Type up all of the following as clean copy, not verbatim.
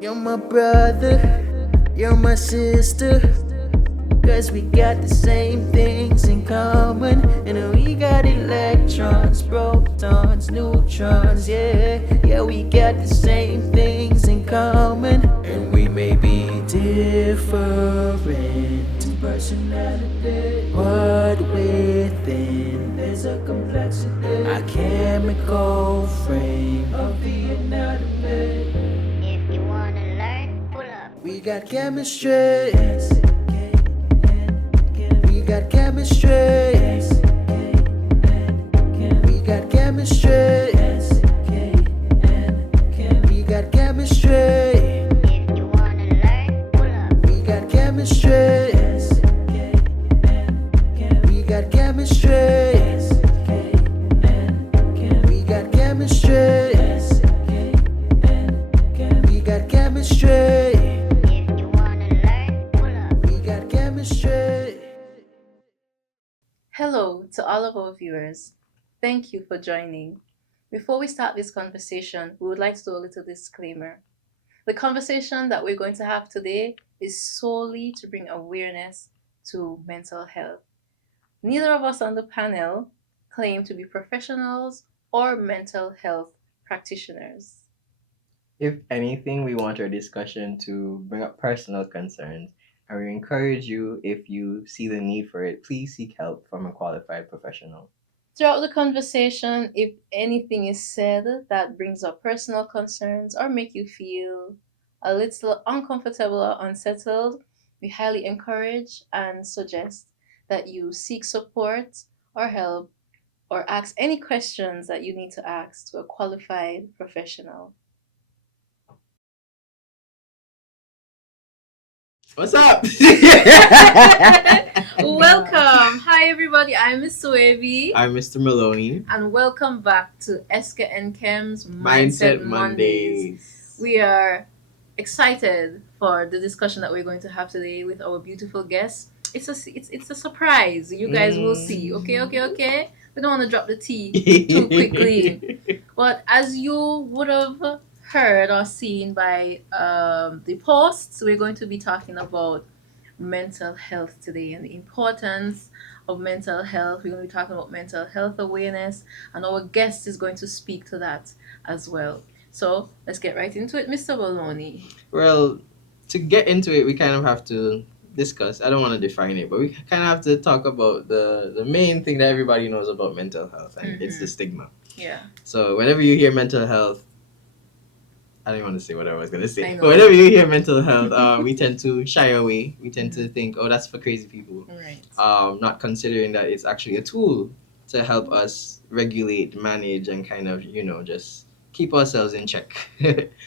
You're my brother, you're my sister, 'cause we got the same things in common. And we got electrons, protons, neutrons, yeah, we got the same things in common. And we may be different in personality, but within there's a complexity, a chemical frame of the anatomy. If you wanna learn, pull up. We got chemistry. We got chemistry. We got chemistry. We got chemistry. If you wanna learn, pull up. We got chemistry. We got chemistry. We got chemistry. We got chemistry. If you wanna learn, pull up. We got chemistry. Hello to all of our viewers. Thank you for joining. Before we start this conversation, we would like to do a little disclaimer. The conversation that we're going to have today is solely to bring awareness to mental health. Neither of us on the panel claim to be professionals or mental health practitioners. If anything, we want our discussion to bring up personal concerns, and we encourage you, if you see the need for it, please seek help from a qualified professional. Throughout the conversation, if anything is said that brings up personal concerns or make you feel a little uncomfortable or unsettled, we highly encourage and suggest that you seek support or help or ask any questions that you need to ask to a qualified professional. What's up? Welcome. Hi, everybody. I'm Miss Wavy. I'm Mr. Maloney. And welcome back to Eska and Kem's Mindset Mondays. We are excited for the discussion that we're going to have today with our beautiful guests. It's a surprise. You guys will see. Okay. We don't want to drop the tea too quickly. But as you would have heard or seen by the posts, we're going to be talking about mental health today and the importance of mental health. We're going to be talking about mental health awareness, and our guest is going to speak to that as well. So let's get right into it, Mr. Maloney. Well, to get into it, we kind of have to discuss. I don't want to define it, but we kind of have to talk about the main thing that everybody knows about mental health, and it's the stigma. Yeah. So whenever you hear mental health, I don't want to say what I was going to say. I know. But whenever you hear mental health, we tend to shy away. We tend to think, oh, that's for crazy people. Right. Not considering that it's actually a tool to help us regulate, manage, and kind of, just keep ourselves in check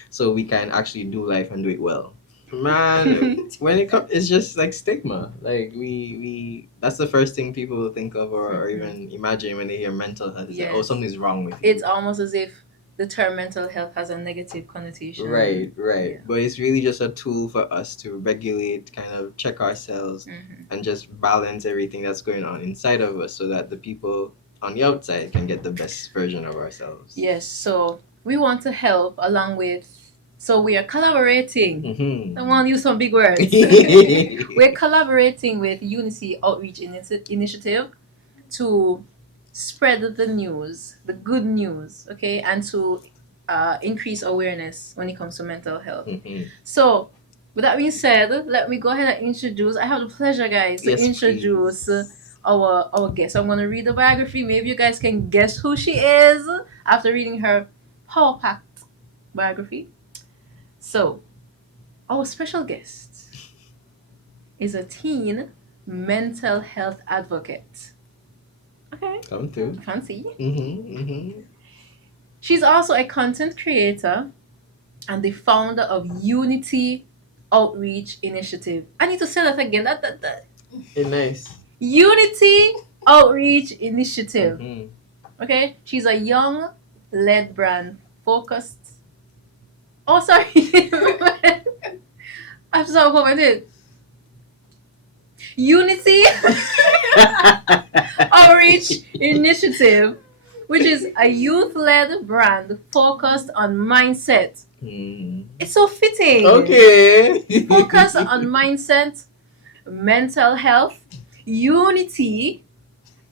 so we can actually do life and do it well. Man, when it comes, it's just like stigma. Like we that's the first thing people will think of or even imagine when they hear mental health. It's like, oh, something's wrong with you. It's almost as if the term mental health has a negative connotation. Right. Yeah. But it's really just a tool for us to regulate, kind of check ourselves, and just balance everything that's going on inside of us so that the people on the outside can get the best version of ourselves. Yes, so we want to help along with, so we are collaborating. I want to use some big words. We're collaborating with Unity Outreach Initiative to spread the news, the good news, okay, and to increase awareness when it comes to mental health. So, with that being said, let me go ahead and introduce. I have the pleasure, guys, to introduce our guest. I'm going to read the biography. Maybe you guys can guess who she is after reading her power-packed biography. So, our special guest is a teen mental health advocate. Okay. Come through. Fancy. Mm-hmm. She's also a content creator and the founder of Unity Outreach Initiative. I need to say that again. That. Nice. Unity Outreach Initiative. Okay. She's a young led brand focused. Oh, sorry. I'm so committed. Unity Outreach Initiative, which is a youth-led brand focused on mindset, It's so fitting. Okay. Focus on mindset, mental health, unity,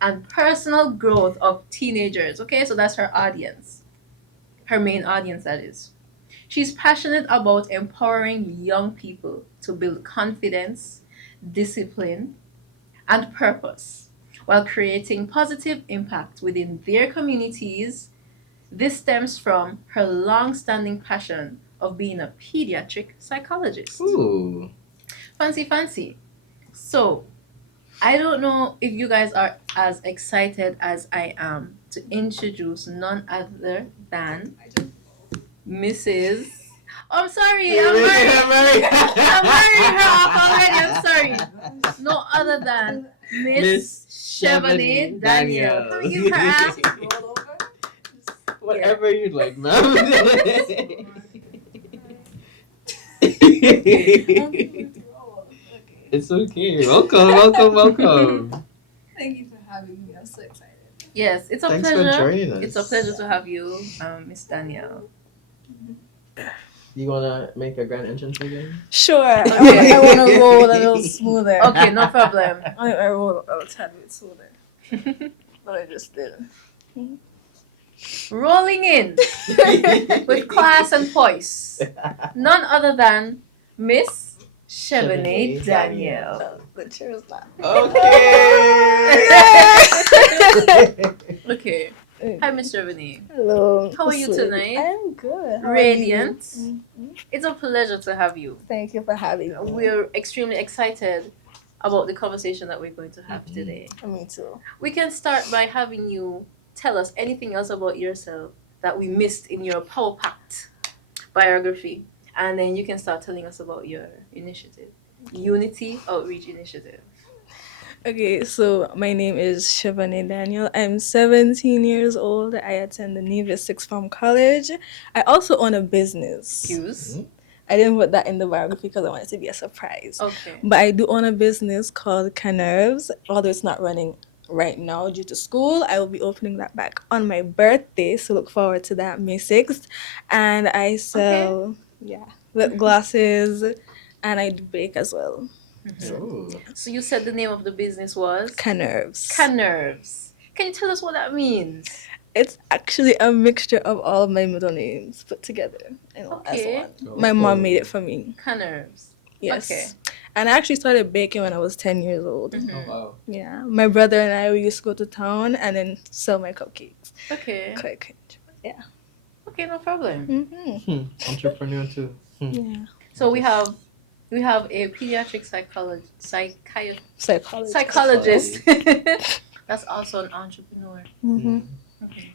and personal growth of teenagers. Okay, so that's her audience. Her main audience, that is. She's passionate about empowering young people to build confidence, discipline, and purpose while creating positive impact within their communities. This stems from her long-standing passion of being a pediatric psychologist. Ooh. Fancy, fancy. So, I don't know if you guys are as excited as I am to introduce none other than Mrs. Oh, I'm sorry. I'm marrying her off already. I'm sorry. No other than Miss Shevonné Daniel. Can we give her a Whatever you'd like, ma'am. It's okay. Welcome. Thank you for having me. I'm so excited. Yes, it's a Thanks pleasure. for joining us. It's a pleasure to have you, Miss Danielle. You wanna make a grand entrance again? Sure. Okay. I want to roll a little smoother. Okay, no problem. I roll a tad bit smoother. But I just did. Rolling in with class and poise. None other than Miss Shevonné Daniel. The chair is not. Okay. Okay. Hi, Miss Shevonné. Hello. How are you tonight? I'm good. How are Radiant. you? It's a pleasure to have you. Thank you for having me. We're extremely excited about the conversation that we're going to have today. Me too. We can start by having you tell us anything else about yourself that we missed in your Power Pact biography, and then you can start telling us about your initiative, Unity Outreach Initiative. Okay, so my name is Shevonné Daniel. I'm 17 years old. I attend the Navy Sixth Form College. I also own a business. Cues. I didn't put that in the biography because I wanted it to be a surprise. Okay. But I do own a business called Canerves, although it's not running right now due to school. I will be opening that back on my birthday, so look forward to that, May 6th. And I sell, lip glosses, and I do bake as well. Ooh. So you said the name of the business was Canerves. Canerves. Can you tell us what that means? It's actually a mixture of all of my middle names put together. Okay. As one. My mom made it for me. Canerves. Yes. Okay. And I actually started baking when I was 10 years old. Mhm. Oh wow. Yeah. My brother and I, we used to go to town and then sell my cupcakes. Okay. Quick. Okay, no problem. Mm-hmm. Entrepreneur too. Yeah. So we have a pediatric psychologist. That's also an entrepreneur. Mm-hmm. Okay.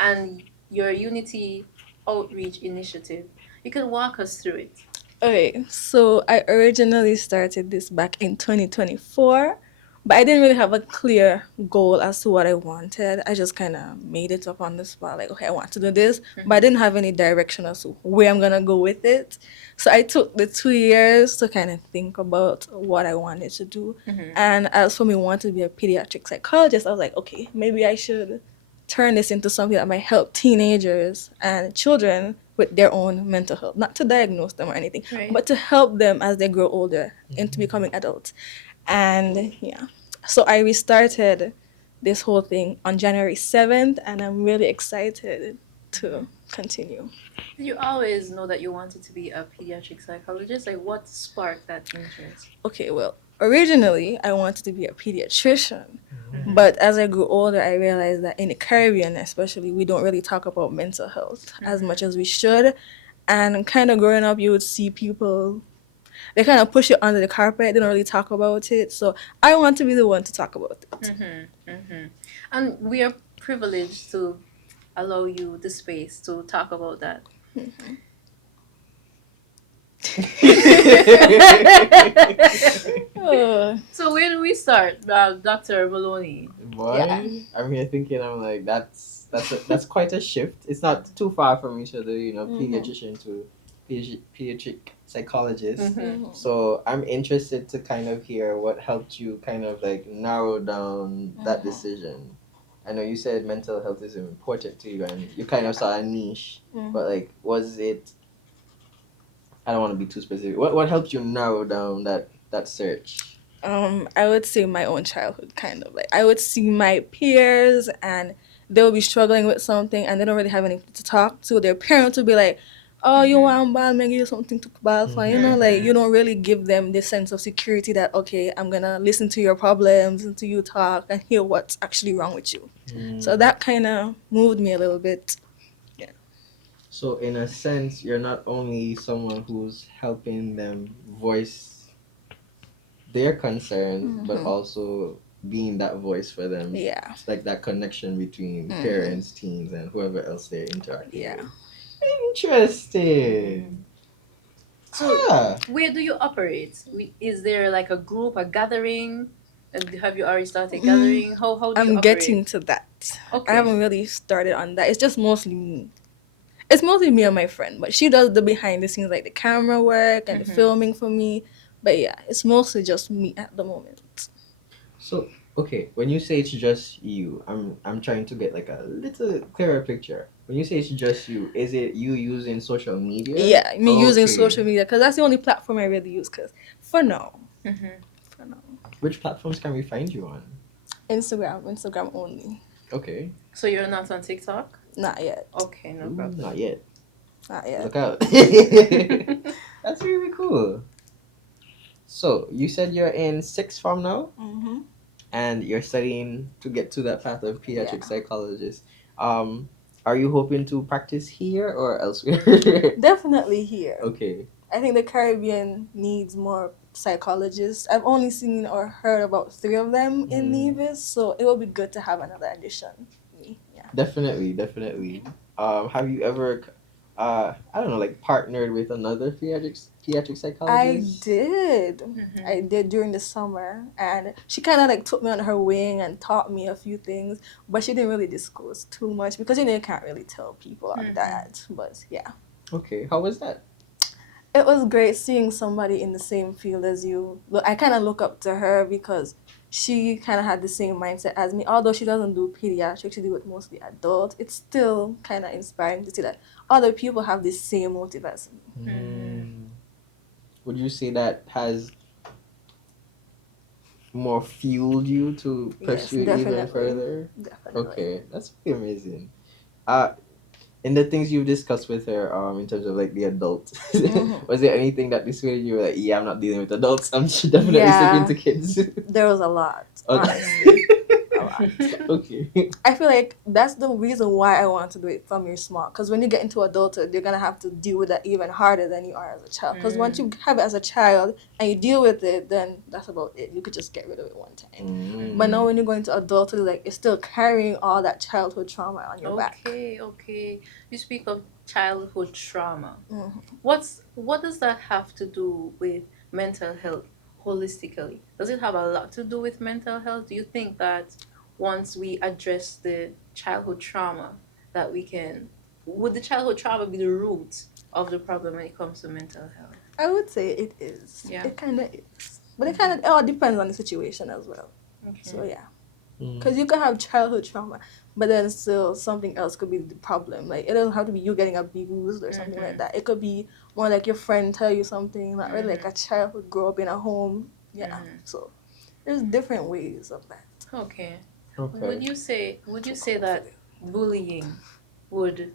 And your Unity Outreach Initiative. You can walk us through it. Okay, so I originally started this back in 2024, but I didn't really have a clear goal as to what I wanted. I just kind of made it up on the spot, like, okay, I want to do this, but I didn't have any direction as to where I'm going to go with it. So I took the 2 years to kind of think about what I wanted to do. And as for me wanting to be a pediatric psychologist, I was like, okay, maybe I should turn this into something that might help teenagers and children with their own mental health. Not to diagnose them or anything, Right. but to help them as they grow older into becoming adults. And so I restarted this whole thing on January 7th, and I'm really excited to continue. Did you always know that you wanted to be a pediatric psychologist? Like, what sparked that interest? Okay, well, originally I wanted to be a pediatrician, but as I grew older, I realized that in the Caribbean especially, we don't really talk about mental health as much as we should. And kind of growing up, you would see people, they kind of push it under the carpet, they don't really talk about it. So I want to be the one to talk about it. And we are privileged to allow you the space to talk about that. So where do we start, Dr. Maloney? Boy, Yeah. I'm here thinking, I'm like, that's quite a shift. It's not too far from each other, pediatrician to pediatric psychologist. So I'm interested to kind of hear what helped you kind of like narrow down that decision. I know you said mental health is important to you and you kind of saw a niche, but like, was it I don't want to be too specific. What helped you narrow down that search? I would say my own childhood, kind of like I would see my peers and they'll be struggling with something and they don't really have anything to talk to. Their parents will be like, "Oh, you want ball? Maybe you something to ball for." You know, like you don't really give them this sense of security that okay, I'm gonna listen to your problems, listen to you talk, and hear what's actually wrong with you. So that kind of moved me a little bit. So in a sense, you're not only someone who's helping them voice their concerns, but also being that voice for them. Yeah. It's like that connection between parents, teens, and whoever else they're interacting Yeah. with. Interesting. So, Ah. where do you operate? Is there like a group, a gathering? And have you already started gathering? How do you I'm operate? getting to that. Okay. I haven't really started on that. It's just mostly me. It's mostly me and my friend, but she does the behind the scenes, like the camera work and the filming for me. But yeah, it's mostly just me at the moment. So okay, when you say it's just you, I'm trying to get like a little clearer picture. When you say it's just you, is it you using social media? Yeah, me using Okay. social media because that's the only platform I really use. Because for now, Which platforms can we find you on? Instagram only. Okay. So you're not on TikTok? Not yet. Okay, no Ooh, problem. not yet. Not yet. Look out. That's really cool. So you said you're in sixth form now, and you're studying to get to that path of pediatric psychologist. Are you hoping to practice here or elsewhere? Definitely here. Okay. I think the Caribbean needs more psychologists. I've only seen or heard about 3 of them in Nevis, so it would be good to have another addition. Yeah. Definitely. Have you ever, I don't know, like partnered with another pediatric I psychologist? did. I did during the summer, and she kind of like took me under her wing and taught me a few things, but she didn't really disclose too much because you can't really tell people on that. But yeah. Okay, how was that? It was great seeing somebody in the same field as you. Look, I kind of look up to her because she kind of had the same mindset as me. Although she doesn't do pediatrics, she do it mostly adult. It's still kind of inspiring to see that other people have the same motive as me. Would you say that has more fueled you to pursue it even further? Definitely. Okay, that's pretty amazing. In the things you've discussed with her, in terms of like the adults, was there anything that dissuaded you? Like, yeah, I'm not dealing with adults. I'm definitely sticking to kids. There was a lot. Okay. A lot. Okay. I feel like that's the reason why I want to do it from you're small. Because when you get into adulthood, you're going to have to deal with that even harder than you are as a child. Because once you have it as a child and you deal with it, then that's about it. You could just get rid of it one time. But now when you go into adulthood, like you're still carrying all that childhood trauma on your back. Okay. You speak of childhood trauma. What does that have to do with mental health holistically? Does it have a lot to do with mental health? Do you think that once we address the childhood trauma, that would the childhood trauma be the root of the problem when it comes to mental health? I would say it is. Yeah. It kind of is. But it all depends on the situation as well. Okay. So yeah. Because you can have childhood trauma, but then still something else could be the problem. Like, it doesn't have to be you getting abused or something like that. It could be more like your friend tell you something, not really like a childhood grow up in a home. Yeah. So there's different ways of that. Okay. Okay. Would you say that bullying would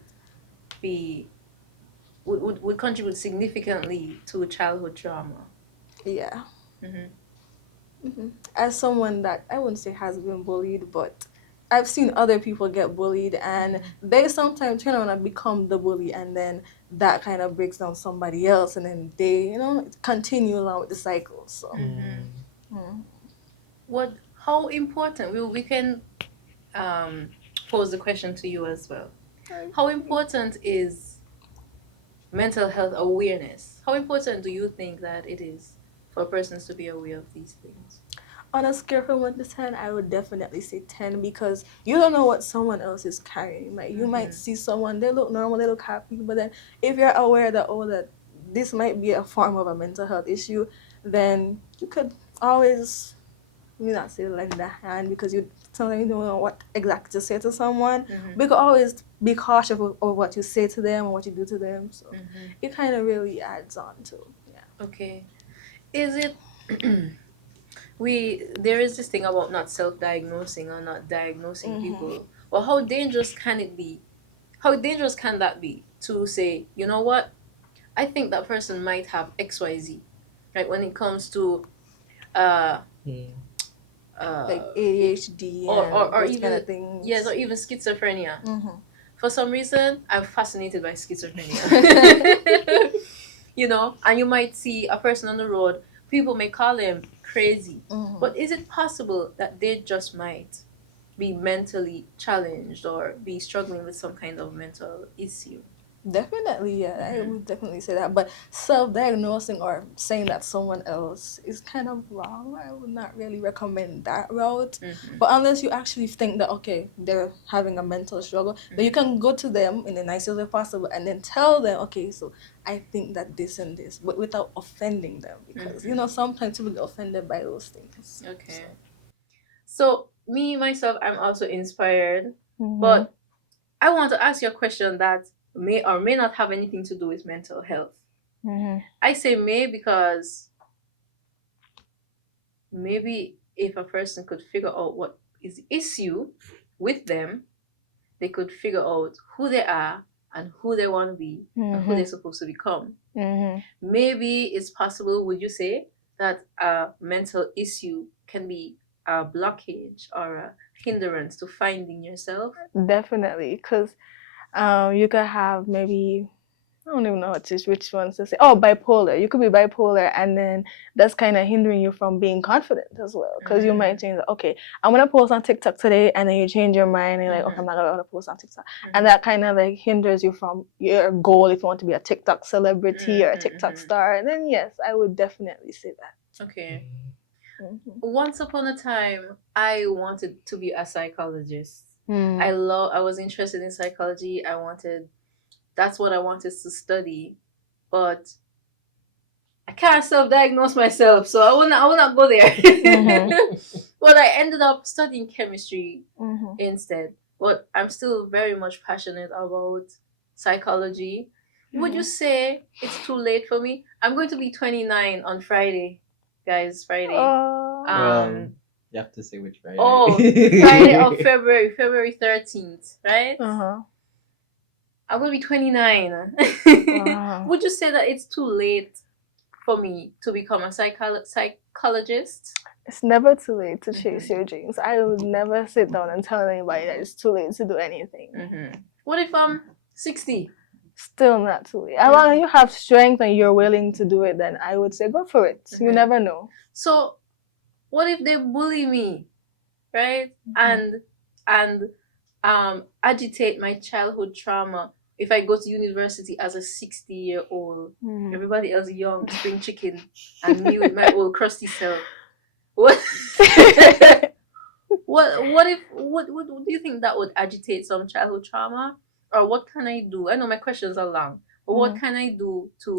contribute significantly to childhood trauma? Yeah. As someone that I wouldn't say has been bullied, but I've seen other people get bullied and they sometimes turn around and become the bully, and then that kind of breaks down somebody else, and then they, continue along with the cycle. So, How important, we can pose the question to you as well. How important is mental health awareness? How important do you think that it is for persons to be aware of these things? On a scale from 1 to 10, I would definitely say 10 because you don't know what someone else is carrying. Like, you might see someone, they look normal, they look happy, but then if you're aware that this might be a form of a mental health issue, then you could always you not say like the hand because you sometimes you don't know what exactly to say to someone. Mhm. We could always be cautious of what you say to them or what you do to them. So Mhm. it kind of really adds on to Okay. Is it there is this thing about not self-diagnosing or not diagnosing people. Well, how dangerous can it be? How dangerous can that be to say, you know what? I think that person might have XYZ. Right, when it comes to uh Mm. like uh ADHD and or those kind even of things. yes, or even schizophrenia. Mhm. For some reason, I'm fascinated by schizophrenia. And you might see a person on the road, people may call him crazy. Mhm. But is it possible that they just might be mentally challenged or be struggling with some kind of mental issue? Definitely, yeah, I would definitely say that. But self-diagnosing or saying that someone else is kind of wrong, I would not really recommend that route. Mm-hmm. But unless you actually think that, okay, they're having a mental struggle, then you can go to them in the nicest way possible and then tell them, okay, so I think that this and this, but without offending them. Because, sometimes people get offended by those things. Okay. So, me, myself, I'm also inspired, Mhm. but I want to ask you a question that may or may not have anything to do with mental health. Mhm. I say may because maybe if a person could figure out what is the issue with them, they could figure out who they are and who they want to be and who they're supposed to become. Mhm. Maybe it's possible, would you say, that a mental issue can be a blockage or a hindrance to finding yourself? Definitely, because you could have maybe I don't even know which ones to say. Oh, bipolar. You could be bipolar, and then that's kind of hindering you from being confident as well. Because you might change, okay, I'm gonna post on TikTok today, and then you change your mind, and you're like, okay, I'm not gonna post on TikTok, and that kind of like hinders you from your goal if you want to be a TikTok celebrity or a TikTok star. And then yes, I would definitely say that. Okay. Mhm. Once upon a time, I wanted to be a psychologist. Mm. I was interested in psychology. That's what I wanted to study, but I can't self-diagnose myself, so I will not go there. But I ended up studying chemistry instead. But I'm still very much passionate about psychology. Would you say it's too late for me? I'm going to be 29 on Friday, guys. Friday. Oh. You have to say which Friday. Friday of February 13th, right? Uh-huh. I'm gonna be 29. Wow. Would you say that it's too late for me to become a psychologist? It's never too late to chase your dreams. I would never sit down and tell anybody that it's too late to do anything. What if I'm 60? Still not too late. As long as you have strength and you're willing to do it, then I would say go for it. You never know. So, what if they bully me, right? And agitate my childhood trauma? If I go to university as a 60-year-old, everybody else young, spring chicken, and me with my old crusty self. What? what do you think that would agitate some childhood trauma? Or what can I do? I know my questions are long, but what can I do to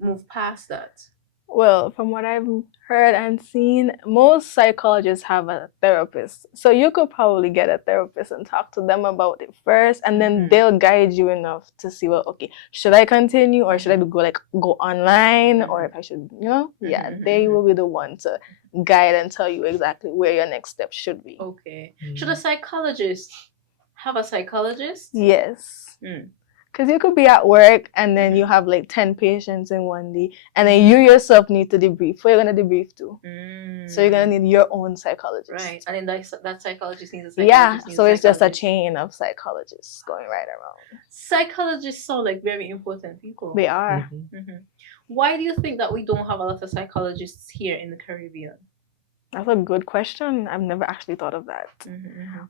move past that? Well, from what I've heard and seen, most psychologists have a therapist. So you could probably get a therapist and talk to them about it first, and then they'll guide you enough to see, well, okay, should I continue or should I go online or if I should, they will be the one to guide and tell you exactly where your next step should be. Okay. Should a psychologist have a psychologist? Yes. Because you could be at work and then you have like 10 patients in one day, and then you yourself need to debrief. Who are you going to debrief to? So you're going to need your own psychologist. Right. And then that psychologist needs a psychologist. Yeah, so it's just a chain of psychologists going right around. Psychologists sound like very important people. They are. Why do you think that we don't have a lot of psychologists here in the Caribbean? That's a good question. I've never actually thought of that.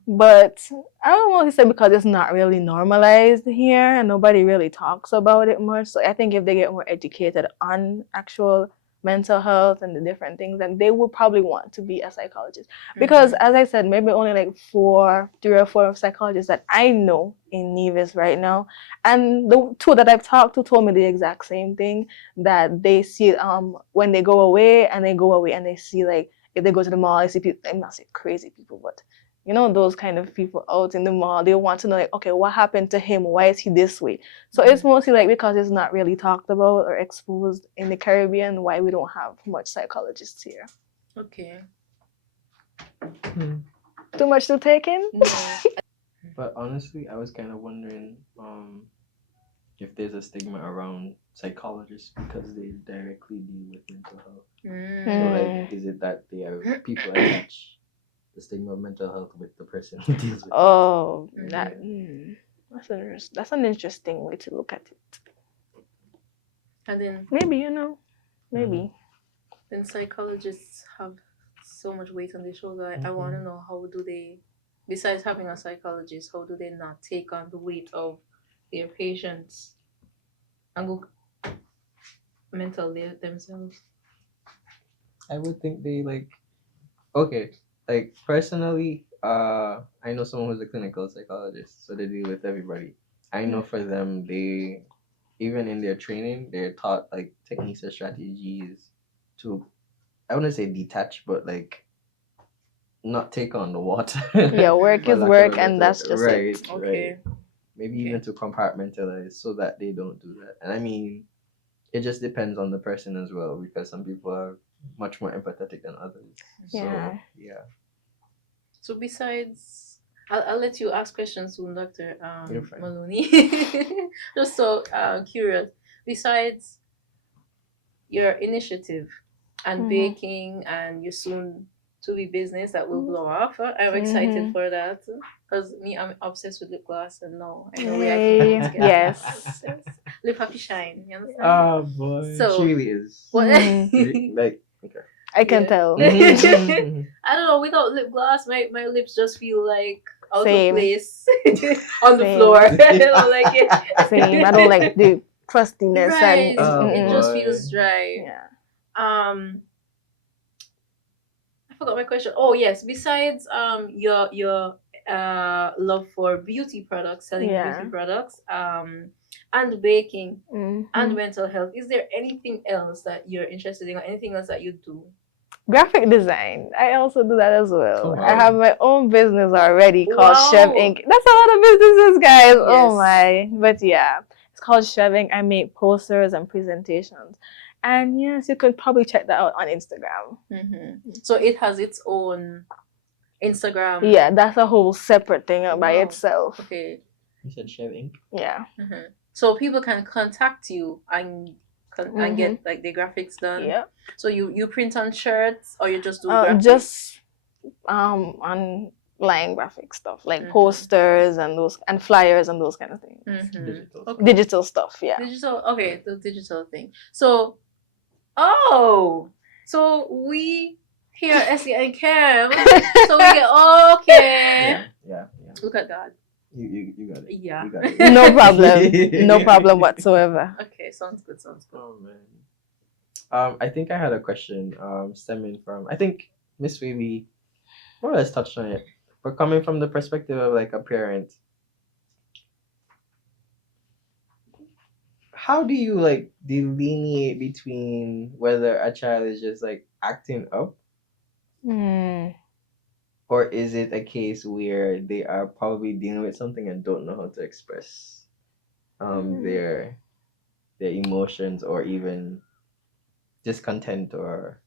But I don't want to say because it's not really normalized here and nobody really talks about it much. So I think if they get more educated on actual mental health and the different things, then they would probably want to be a psychologist. Because as I said, maybe only like 3 or 4 psychologists that I know in Nevis right now. And the 2 that I've talked to told me the exact same thing, that they see when they go away and they see like if they go to the mall, I see people, I'm not saying crazy people, but those kind of people out in the mall, they want to know, like, okay, what happened to him? Why is he this way? So it's mostly like because it's not really talked about or exposed in the Caribbean, why we don't have much psychologists here. Okay. Too much to take in? No. But honestly, I was kind of wondering if there's a stigma around psychologists because they directly deal with mental health. So like, is it that people attach the stigma of mental health with the person who deals with it? Oh, Mhm. that's an interesting way to look at it. And then Maybe, maybe. then psychologists have so much weight on their shoulder. I want to know, how do they, besides having a psychologist, how do they not take on the weight of their patients and go mental themselves? I would think they like personally, I know someone who's a clinical psychologist, so they deal with everybody. I know for them, they even in their training, they're taught like techniques or strategies to, I wouldn't say detach, but like not take on the water. Yeah, work for is lack of work, a and better- that's just right, it. Okay. right. Maybe even to compartmentalize so that they don't do that. And I mean, it just depends on the person as well, because some people are much more empathetic than others. Yeah. So yeah. So besides, I'll let you ask questions soon, Dr. You're fine. Maloney. Just so curious. Besides your initiative and baking and your soon to be business that will blow off, I'm excited for that because I'm obsessed with lip gloss, and no, I know we are Yay. together. Yes. Lip happy shine. You understand? Oh boy. So- She really is. What? Like, okay. I can Yeah. tell. Mhm. I don't know. Without lip gloss, my lips just feel like out Same. of place on the Same. floor. I don't like it. Same. I don't like the crustiness Right. and Oh, It just boy. feels dry. yeah. I forgot my question. Oh yes. Besides your love for beauty products, selling Yeah. beauty products, and baking Mhm. and mental health, is there anything else that you're interested in, or anything else that you do? Graphic design. I also do that as well. Oh, wow. I have my own business already called Wow. Chev Inc. That's a lot of businesses, guys. Oh Yes. my. But yeah, it's called Chev Inc. I make posters and presentations. And yes, you could probably check that out on Instagram. So it has its own Instagram. Yeah, that's a whole separate thing by Wow. itself. Okay. You said Chev Inc. Yeah. So people can contact you and get like the graphics done. Yeah. So you print on shirts, or you just do graphics? Just online graphic stuff like posters and those and flyers and those kind of things. Digital. Okay. Digital stuff, yeah. Digital. Okay, the digital thing. So we here at SEN Cam. So we get okay. Yeah. Look at God. You got it. Yeah. You got it. No problem. No problem whatsoever. Okay, sounds good. Oh man. I think I had a question stemming from, I think Miss Wavy more or less touched on it, but coming from the perspective of like a parent, how do you like delineate between whether a child is just like acting up, or is it a case where they are probably dealing with something and don't know how to express their emotions, or even discontent or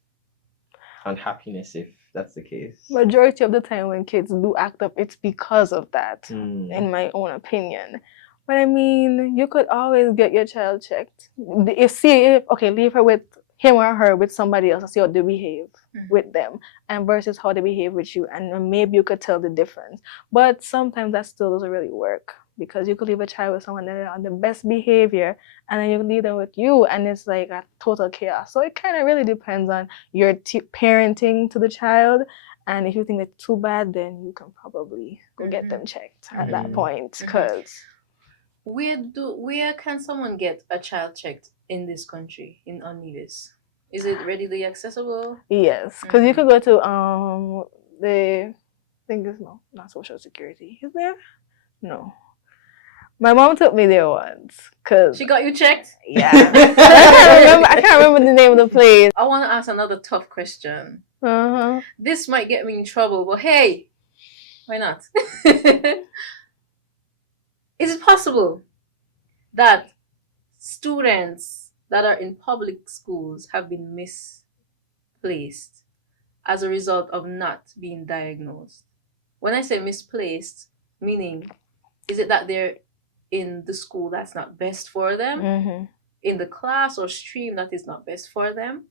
unhappiness, if that's the case? Majority of the time when kids do act up, it's because of that, in my own opinion. But I mean, you could always get your child checked. Leave her with him or her with somebody else and see how they behave with them, and versus how they behave with you, and maybe you could tell the difference. But sometimes that still doesn't really work, because you could leave a child with someone that is on the best behavior, and then you leave them with you, and it's like a total chaos. So it kind of really depends on your parenting to the child, and if you think it's too bad, then you can probably go get them checked at that point. Because where can someone get a child checked in this country, in Onilis? Is it readily accessible? yes, because you could go to the, I think it's not Social Security. Is there? No. My mom took me there once, cause She got you checked? yeah. I can't remember the name of the place. I want to ask another tough question. Uh-huh. This might get me in trouble, but hey, why not? Is it possible that students that are in public schools have been misplaced as a result of not being diagnosed? When I say misplaced, meaning, is it that they're in the school that's not best for them, Mm-hmm. in the class or stream that is not best for them?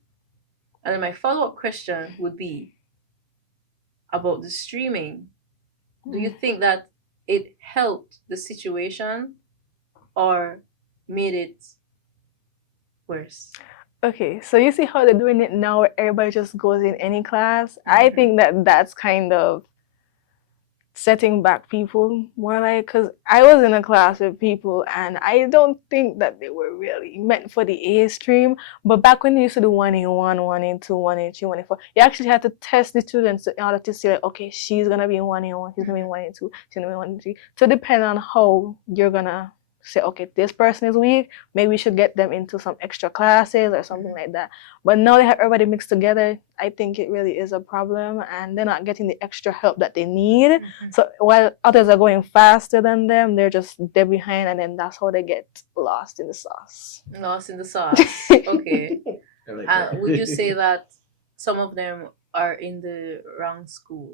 And then my follow-up question would be about the streaming. Do you think that it helped the situation or made it worse? Okay, so you see how they're doing it now where everybody just goes in any class? I think that that's kind of setting back people more like, because I was in a class with people and I don't think that they were really meant for the A stream. But back when you used to do 1A1, 1A2, 1A3, 1A4, you actually had to test the students in order to see, like, okay, she's going to be in 1A1, she's going to be in 1A2, she's going to be in 1A3. So depend on how you're going to say, okay, this person is weak, maybe we should get them into some extra classes or something like that. But now they have everybody mixed together, I think it really is a problem and they're not getting the extra help that they need. So while others are going faster than them, they're behind, and then that's how they get lost in the sauce. Lost in the sauce. Okay. I like that. Would you say that some of them are in the wrong school?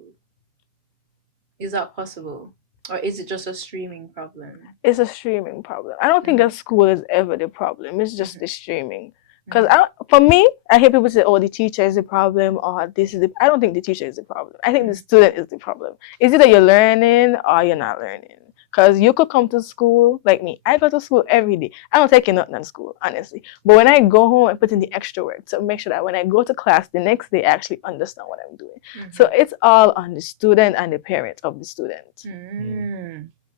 Is that possible? Or is it just a streaming problem? It's a streaming problem. I don't think a school is ever the problem. It's just the streaming. Because for me, I hear people say, oh, the teacher is the problem, or this is the... I don't think the teacher is the problem. I think the student is the problem. It's either you're learning or you're not learning. Because you could come to school, like me, I go to school every day. I don't take nothing in school, honestly. But when I go home, I put in the extra work to make sure that when I go to class the next day, I actually understand what I'm doing. So it's all on the student and the parent of the student.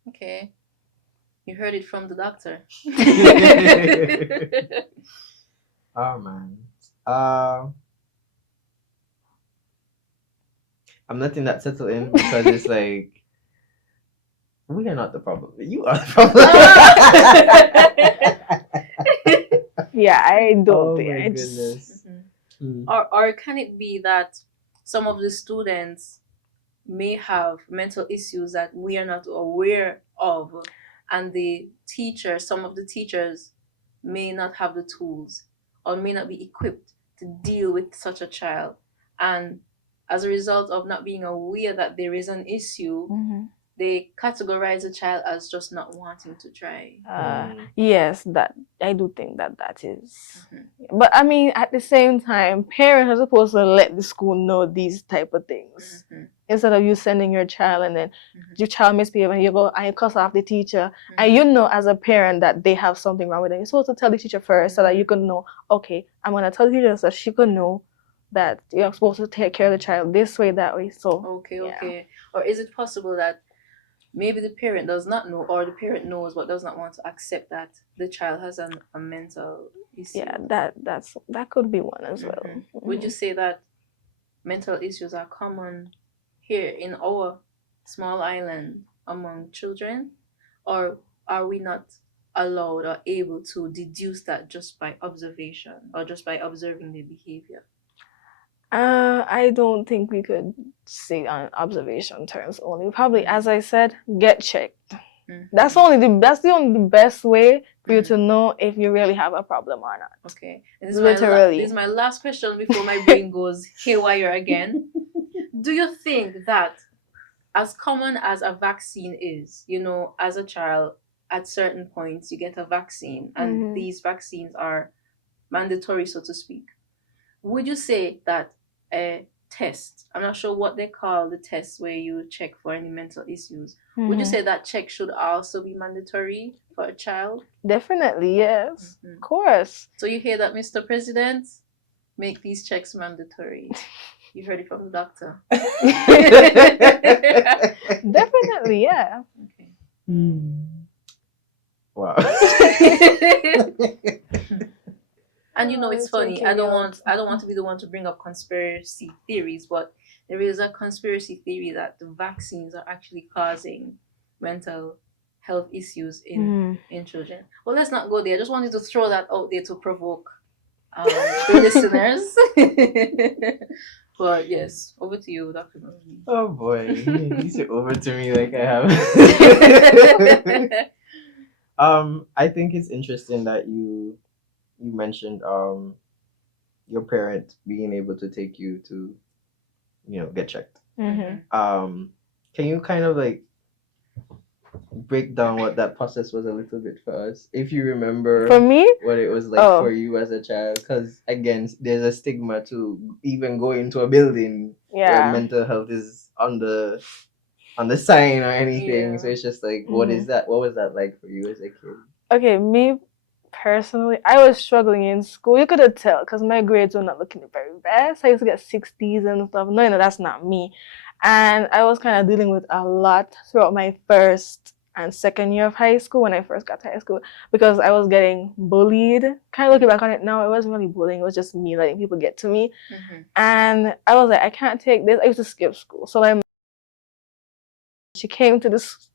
Okay. You heard it from the doctor. Oh man. I'm letting that settle in because it's like we are not the problem. You are the problem. Yeah, I don't Oh think. my I just... goodness. Or can it be that some of the students may have mental issues that we are not aware of, and some of the teachers may not have the tools or may not be equipped to deal with such a child, and as a result of not being aware that there is an issue, they categorize the child as just not wanting to try. Yes, that I do think that is. But I mean, at the same time, parents are supposed to let the school know these type of things instead of you sending your child and then your child misbehave and you go and you cuss off the teacher and you know as a parent that they have something wrong with them. You're supposed to tell the teacher first so that you can know, okay, I'm gonna tell the teacher so she can know that you're supposed to take care of the child this way, that way. So okay. Or is it possible that maybe the parent does not know, or the parent knows but does not want to accept that the child has a mental issue? Yeah, that could be one as well. Would you say that mental issues are common here in our small island among children, or are we not allowed or able to deduce that just by observation or just by observing the behavior? I don't think we could say on observation terms only. Probably, as I said, get checked. That's the only best way for you to know if you really have a problem or not. Okay. This is my last question before my brain goes haywire again. Do you think that as common as a vaccine is, as a child, at certain points you get a vaccine and these vaccines are mandatory, so to speak, would you say that a test, I'm not sure what they call the test where you check for any mental issues, would you say that check should also be mandatory for a child? Definitely, yes. Of course. So you hear that, Mr. President? Make these checks mandatory. You heard it from the doctor. Definitely, yeah. Okay. Wow. And it's funny. I don't want to be the one to bring up conspiracy theories, but there is a conspiracy theory that the vaccines are actually causing mental health issues in children. Well, let's not go there. I just wanted to throw that out there to provoke the listeners. But yes, over to you, Dr. Marie. Oh boy, you say over to me like I have. I think it's interesting that you mentioned your parent being able to take you to get checked. Can you kind of like break down what that process was a little bit for us, if you remember For me, what it was like for you as a child? Because again, there's a stigma to even go into a building where mental health is on the sign or anything. Yeah. So it's just like, what is that? What was that like for you as a kid? Okay, me personally, I was struggling in school. You could have tell because my grades were not looking the very best. I used to get 60s and stuff. No, that's not me. And I was kind of dealing with a lot throughout my first and second year of high school when I first got to high school because I was getting bullied. Kind of looking back on it now, it wasn't really bullying. It was just me letting people get to me. And I was like, I can't take this. I used to skip school. So she came to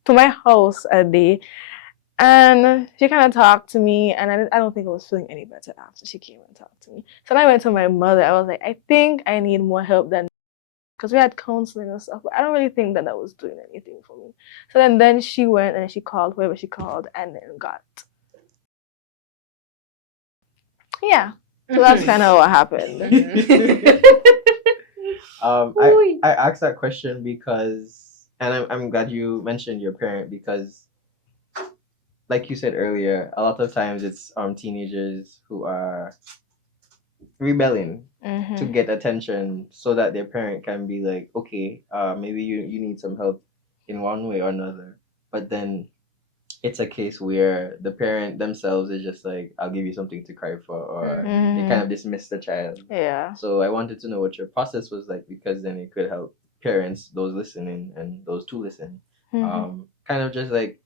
my house a day. And she kind of talked to me, and I don't think I was feeling any better after she came and talked to me. So then I went to my mother. I was like, I think I need more help than, because we had counseling and stuff, but I don't really think that was doing anything for me. So then she went and she called whoever she called, and then got. Yeah. So that's kind of what happened. I asked that question because, and I'm glad you mentioned your parent, because like you said earlier, a lot of times it's teenagers who are rebelling to get attention so that their parent can be like, okay, maybe you need some help in one way or another. But then it's a case where the parent themselves is just like, I'll give you something to cry for, or they kind of dismiss the child. Yeah. So I wanted to know what your process was like, because then it could help parents, those listening and those to listen, kind of just like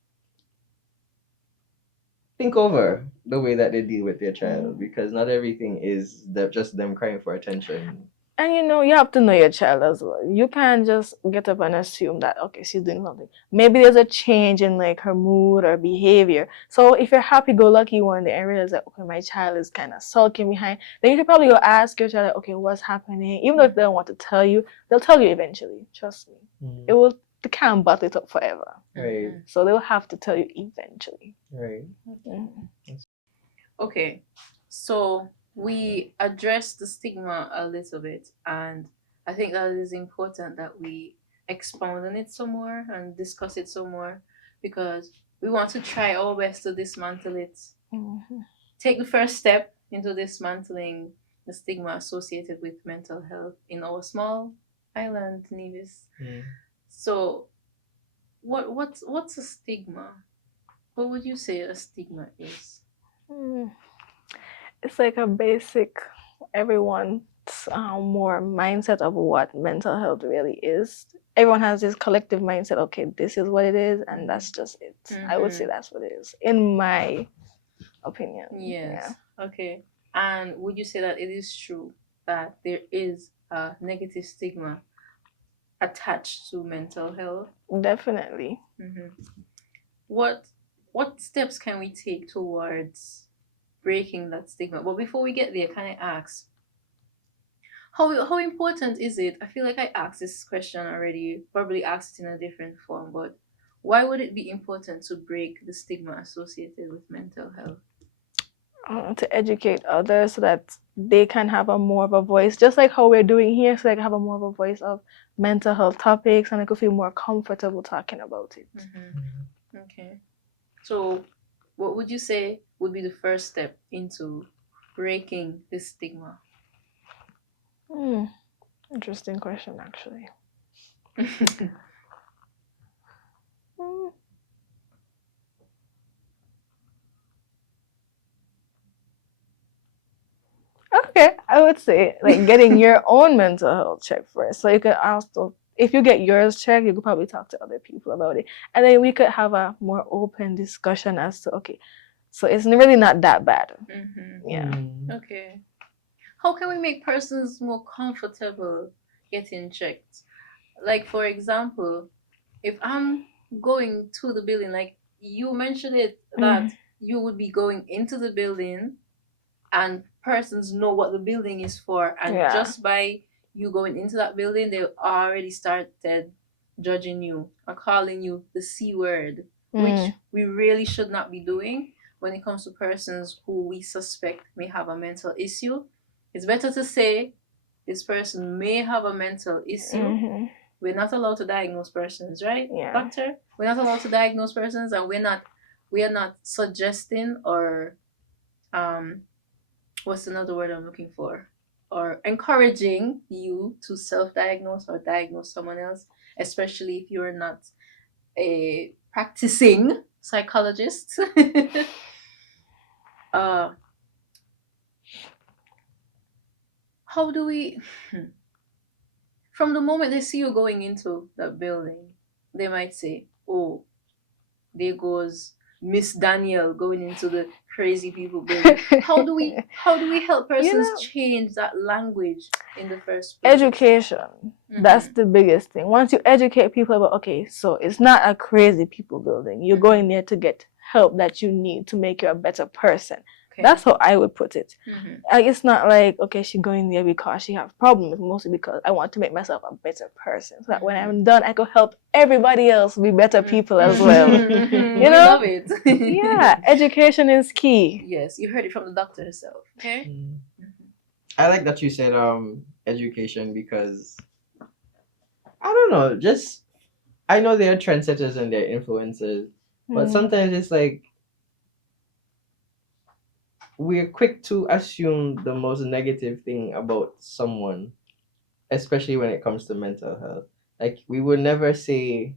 think over the way that they deal with their child, because not everything is just them crying for attention. And you have to know your child as well. You can't just get up and assume that, okay, she's doing something. Maybe there's a change in like her mood or behavior. So if you're happy-go-lucky one day and realize that, okay, my child is kind of sulking behind, then you could probably go ask your child, like, okay, what's happening? Even though if they don't want to tell you, they'll tell you eventually. Trust me. They can't bottle it up forever. Right. So they'll have to tell you eventually. Right. Okay, so we addressed the stigma a little bit, and I think that it is important that we expound on it some more and discuss it some more, because we want to try our best to dismantle it. Take the first step into dismantling the stigma associated with mental health in our small island, Nevis. So, what's a stigma? What would you say a stigma is? It's like a basic, everyone's more mindset of what mental health really is. Everyone has this collective mindset, okay, this is what it is, and that's just it. I would say that's what it is, in my opinion. Yes. Yeah. Okay. And would you say that it is true that there is a negative stigma attached to mental health? Definitely. What steps can we take towards breaking that stigma? But before we get there, can I ask, how important is it? I feel like I asked this question already, probably asked it in a different form, but why would it be important to break the stigma associated with mental health? To educate others so that they can have a more of a voice, just like how we're doing here, so they can have a more of a voice of mental health topics, and they could feel more comfortable talking about it. Okay. So what would you say would be the first step into breaking this stigma? Interesting question, actually. Okay, I would say like getting your own mental health check first. So you could also, if you get yours checked, you could probably talk to other people about it, and then we could have a more open discussion as to, okay, so it's really not that bad. Yeah. Okay. How can we make persons more comfortable getting checked? Like, for example, if I'm going to the building, like you mentioned it that you would be going into the building and persons know what the building is for, and Yeah. just by you going into that building, they already started judging you or calling you the C word, which we really should not be doing when it comes to persons who we suspect may have a mental issue. It's better to say this person may have a mental issue. We're not allowed to diagnose persons, right, Yeah. doctor? We're not allowed to diagnose persons, and we are not suggesting or what's another word I'm looking for? Or encouraging you to self-diagnose or diagnose someone else, especially if you're not a practicing psychologist. How do we from the moment they see you going into the building, they might say, oh, there goes Miss Daniel going into the crazy people building. How do we help persons change that language in the first place? Education. That's the biggest thing. Once you educate people about, okay, so it's not a crazy people building. You're going there to get help that you need to make you a better person. Okay. That's how I would put it. It's not like, okay, she's going there because she has problems, mostly because I want to make myself a better person. So that when I'm done, I could help everybody else be better people as well. You know? Love it. Yeah, education is key. Yes, you heard it from the doctor herself. Okay? I like that you said education, because I don't know, just I know they are trendsetters and they're influencers, but sometimes it's like we're quick to assume the most negative thing about someone, especially when it comes to mental health. Like, we would never say,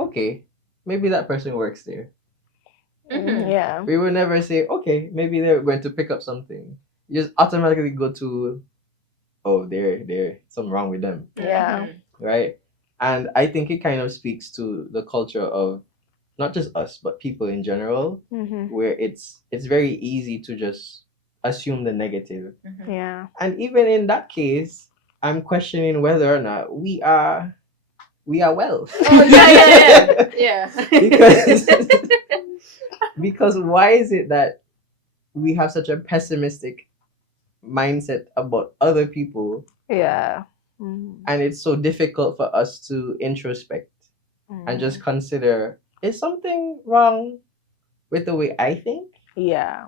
okay, maybe that person works there. Yeah. We would never say, okay, maybe they're going to pick up something. You just automatically go to, oh, there's something wrong with them. Yeah. Right? And I think it kind of speaks to the culture of not just us, but people in general, where it's very easy to just assume the negative. Yeah. And even in that case, I'm questioning whether or not we are well. Oh, yeah. Because why is it that we have such a pessimistic mindset about other people? Yeah. And it's so difficult for us to introspect and just consider, is something wrong with the way I think? Yeah.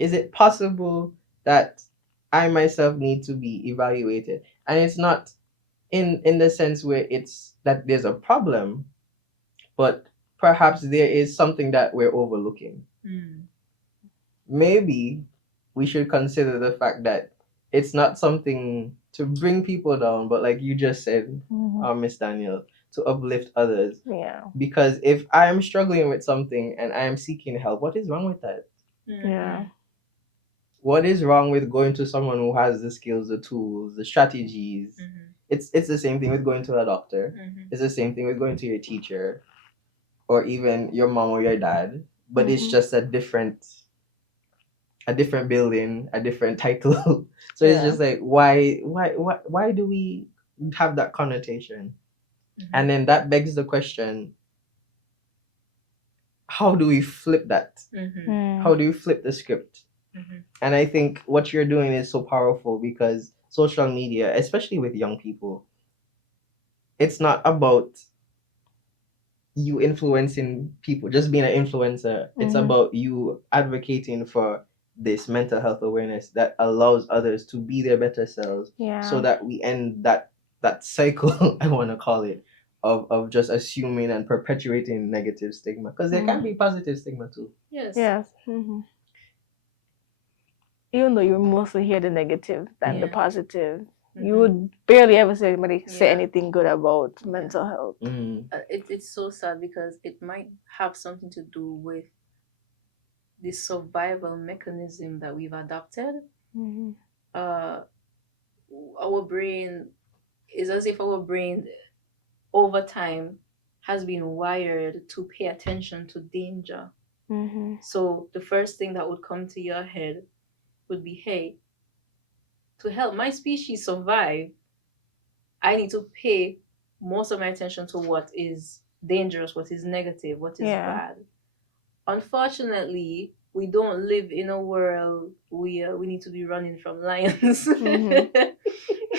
Is it possible that I myself need to be evaluated? And it's not in the sense where it's that there's a problem, but perhaps there is something that we're overlooking. Maybe we should consider the fact that it's not something to bring people down, but like you just said, Miss Daniel, to uplift others. Yeah. Because if I am struggling with something and I am seeking help, what is wrong with that? Yeah. What is wrong with going to someone who has the skills, the tools, the strategies? It's the same thing with going to a doctor. It's the same thing with going to your teacher, or even your mom or your dad. But it's just a different building, a different title. So it's just like, why do we have that connotation? And then that begs the question, how do we flip that? How do you flip the script? And I think what you're doing is so powerful, because social media, especially with young people, it's not about you influencing people, just being an influencer. It's about you advocating for this mental health awareness that allows others to be their better selves, so that we end that cycle, I want to call it, of just assuming and perpetuating negative stigma, because there can be positive stigma too. Yes. Even though you mostly hear the negative than the positive, you would barely ever say anybody say anything good about mental health. It's so sad, because it might have something to do with the survival mechanism that we've adopted. Our brain is as if our brain over time has been wired to pay attention to danger. So the first thing that would come to your head would be, hey, to help my species survive, I need to pay most of my attention to what is dangerous, what is negative, what is Yeah. bad. Unfortunately, we don't live in a world where we need to be running from lions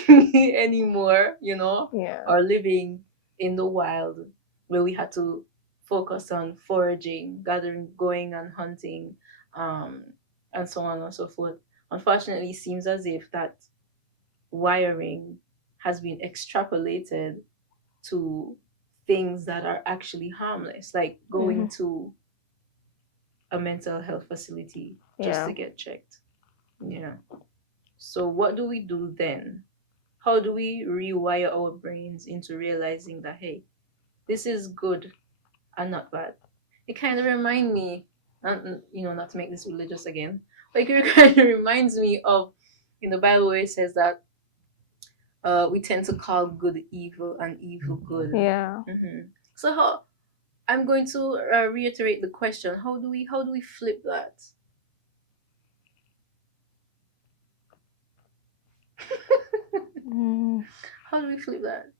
anymore, Yeah. or living in the wild where we had to focus on foraging, gathering, going and hunting, um, and so on and so forth. Unfortunately, it seems as if that wiring has been extrapolated to things that are actually harmless, like going to a mental health facility just Yeah. to get checked. Yeah. So what do we do then? How do we rewire our brains into realizing that, hey, this is good and not bad? It kind of reminds me, not to make this religious again, but it kind of reminds me of in the Bible where it says that we tend to call good evil and evil good. Yeah. So how I'm going to reiterate the question: how do we flip that? Mm, How do we flip that?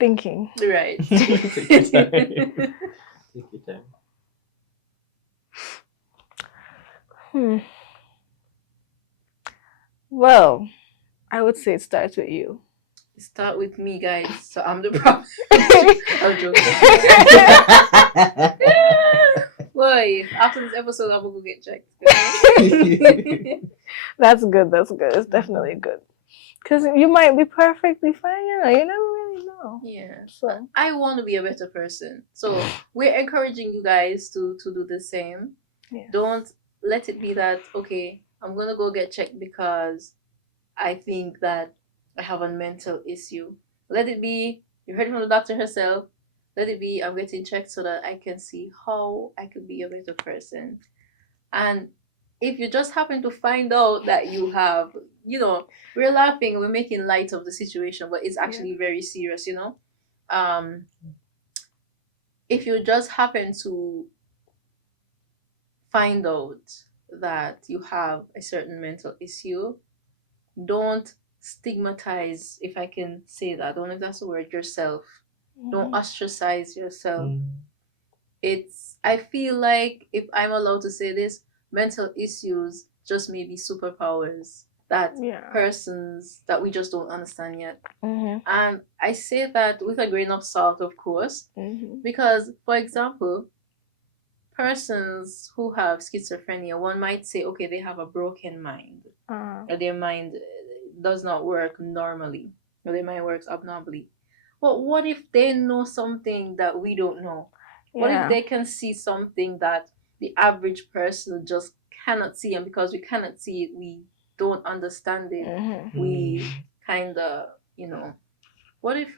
thinking. Right. Take your time. Take your time. Well, I would say it starts with you. Start with me, guys. So I'm the problem. I'm joking. Boy, after this episode, I'm gonna go get checked. That's good. That's good. It's definitely good. Because you might be perfectly fine. You never really know. Yeah. So I want to be a better person. So we're encouraging you guys to do the same. Yeah. Don't let it be that, okay, I'm gonna go get checked because I think that I have a mental issue. Let it be, you heard it from the doctor herself. Let it be, I'm getting checked so that I can see how I could be a better person. And if you just happen to find out that you have, we're laughing, we're making light of the situation, but it's actually very serious, if you just happen to find out that you have a certain mental issue, don't stigmatize, if I can say that, I don't know if that's the word, yourself. Don't ostracize yourself. I feel like, if I'm allowed to say this, mental issues just may be superpowers that persons that we just don't understand yet. And I say that with a grain of salt, of course, because, for example, persons who have schizophrenia, one might say, okay, they have a broken mind, or their mind does not work normally, or their mind works abnormally. But what if they know something that we don't know? What if they can see something that the average person just cannot see, and because we cannot see it, we don't understand it. We kind of, what if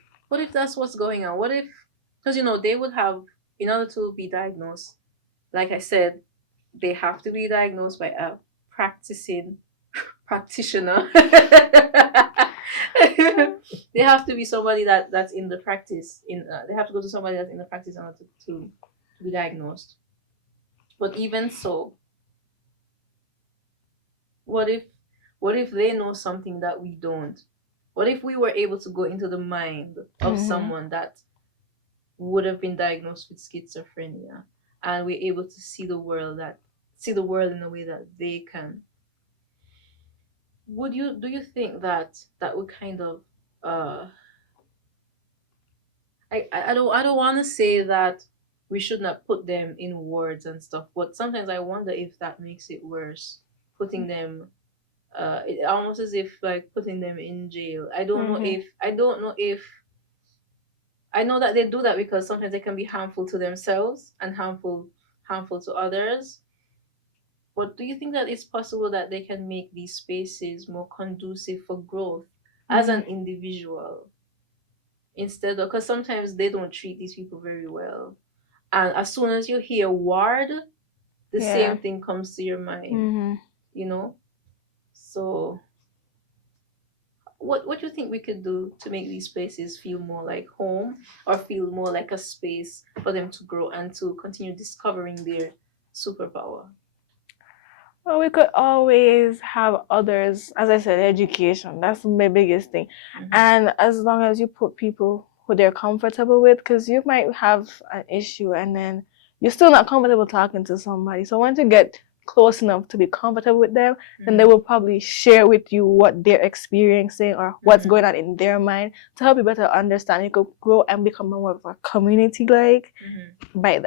that's what's going on? What if, because they would have, in order to be diagnosed, like I said, they have to be diagnosed by a practicing practitioner. They have to be somebody that's in the practice. They have to go to somebody that's in the practice in order to be diagnosed. But even so, what if they know something that we don't? What if we were able to go into the mind of someone that would have been diagnosed with schizophrenia, and we're able to see the world in a way that they can? Do you think that would kind of I don't want to say that we should not put them in words and stuff, but sometimes I wonder if that makes it worse, putting them it almost as if like putting them in jail. I don't know if I know that they do that because sometimes they can be harmful to themselves and harmful to others. But do you think that it's possible that they can make these spaces more conducive for growth as an individual, instead of, because sometimes they don't treat these people very well, and as soon as you hear ward, the same thing comes to your mind, So what do you think we could do to make these spaces feel more like home, or feel more like a space for them to grow and to continue discovering their superpower? Well, we could always have others, as I said, education. That's my biggest thing. And as long as you put people who they're comfortable with, because you might have an issue and then you're still not comfortable talking to somebody. So once you get close enough to be comfortable with them, then they will probably share with you what they're experiencing or what's going on in their mind to help you better understand. You could grow and become more of a community like by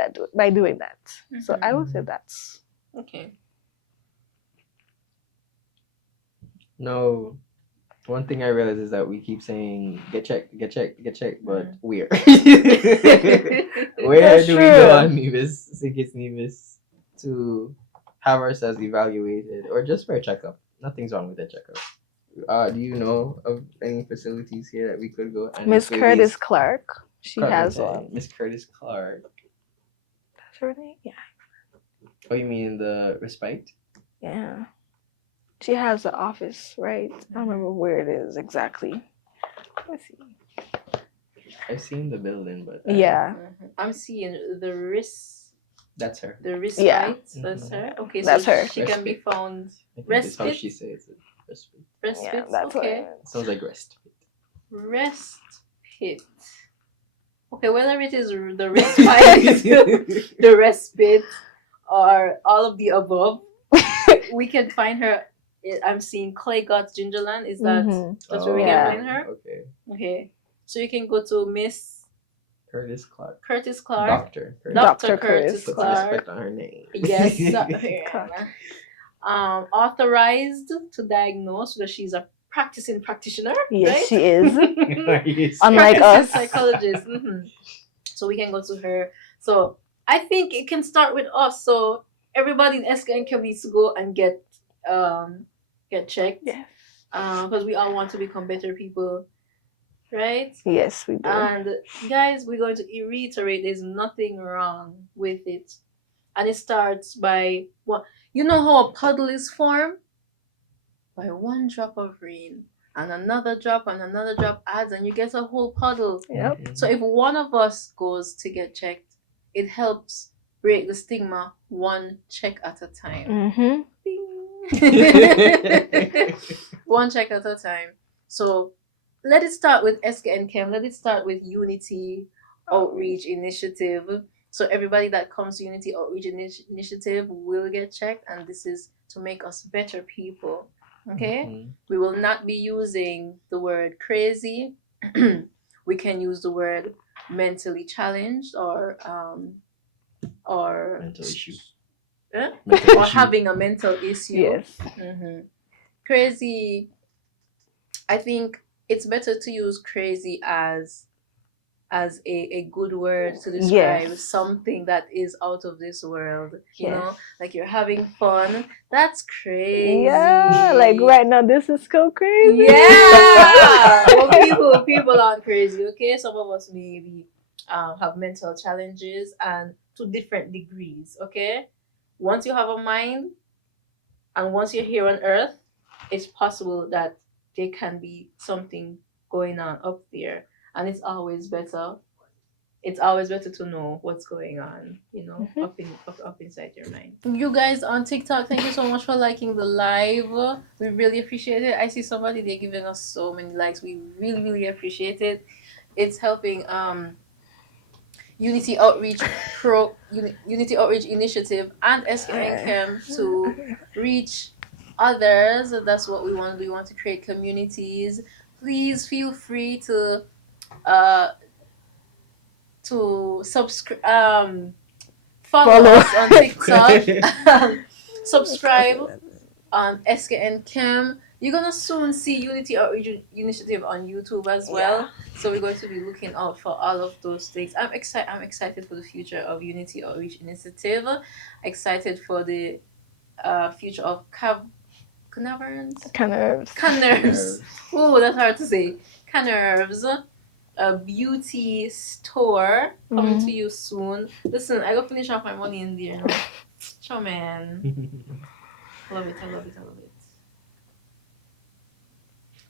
doing that. So I would say that's Okay. No, one thing I realize is that we keep saying get checked, get checked, get checked, but where? Where That's do we go true. on Nevis, Sikis Nevis, to have ourselves evaluated or just for a checkup? Nothing's wrong with a checkup. Do you know of any facilities here that we could go? And Miss this way Curtis Clark. She has okay, one. Miss Curtis Clark. That's her name? Yeah. Oh, you mean the respite? Yeah. She has an office, right? I don't remember where it is exactly. Let's see. I've seen the building, but Yeah. I'm seeing the wrist. that's her. The wrist Yeah. fight. That's her. Okay, That's so her. she can be found. I think that's how Respite? she says it. Respite. Respite. Yeah, that's Okay. what it Sounds like rest. Respite. Okay, whether it is the respite, the respite, or all of the above, we can find her. I'm seeing Clay Gots Gingerland. Is that that's where we Yeah. can find her? Okay. Okay, so you can go to Miss Curtis Clark. Curtis Clark. Doctor. Curtis. Dr. Dr. Curtis Curtis Put Clark. respect on her name. Yes. Clark. Authorized to diagnose because she's a practicing practitioner. Yes, right? she is. Yes. Unlike Practicing us. psychologist. So we can go to her. So I think it can start with us. So everybody in SKN can needs to go and get checked. Yes. Because we all want to become better people, right? Yes, we do. And guys, we're going to reiterate: there's nothing wrong with it, and it starts by what you know how a puddle is formed by one drop of rain. And another drop adds, and you get a whole puddle. Yep. So if one of us goes to get checked, it helps break the stigma one check at a time. One check at a time. So let it start with SKN Chem. Let it start with Unity Outreach Initiative. So everybody that comes to Unity Outreach Initiative will get checked, and this is to make us better people. Okay? We will not be using the word crazy. We can use the word mentally challenged or mental issue. Or having a mental issue. Yes. Crazy. I think it's better to use crazy as a good word to describe something that is out of this world. You know, like you're having fun. That's crazy. Yeah, like right now, this is so crazy. Yeah. Well, people aren't crazy. Okay, some of us maybe have mental challenges and to different degrees. Okay, once you have a mind and once you're here on Earth, it's possible that there can be something going on up there. And it's always better to know what's going on, you know, up inside your mind. You guys on TikTok, thank you so much for liking the live. We really appreciate it. I see somebody, they're giving us so many likes. We really, really appreciate it. It's helping Unity Outreach Unity Outreach Initiative and SKN Chem to reach others. That's what we want. We want to create communities. Please feel free to subscribe, follow us on TikTok, subscribe on SKN Chem. You're gonna soon see Unity Outreach Initiative on YouTube as well. So we're going to be looking out for all of those things. I'm excited for the future of Unity Outreach Initiative. Excited for the future of Canerves. Oh, that's hard to say. Canerves. A beauty store coming to you soon. Listen, I gotta finish off my money in there. No? Ciao, man. Love it.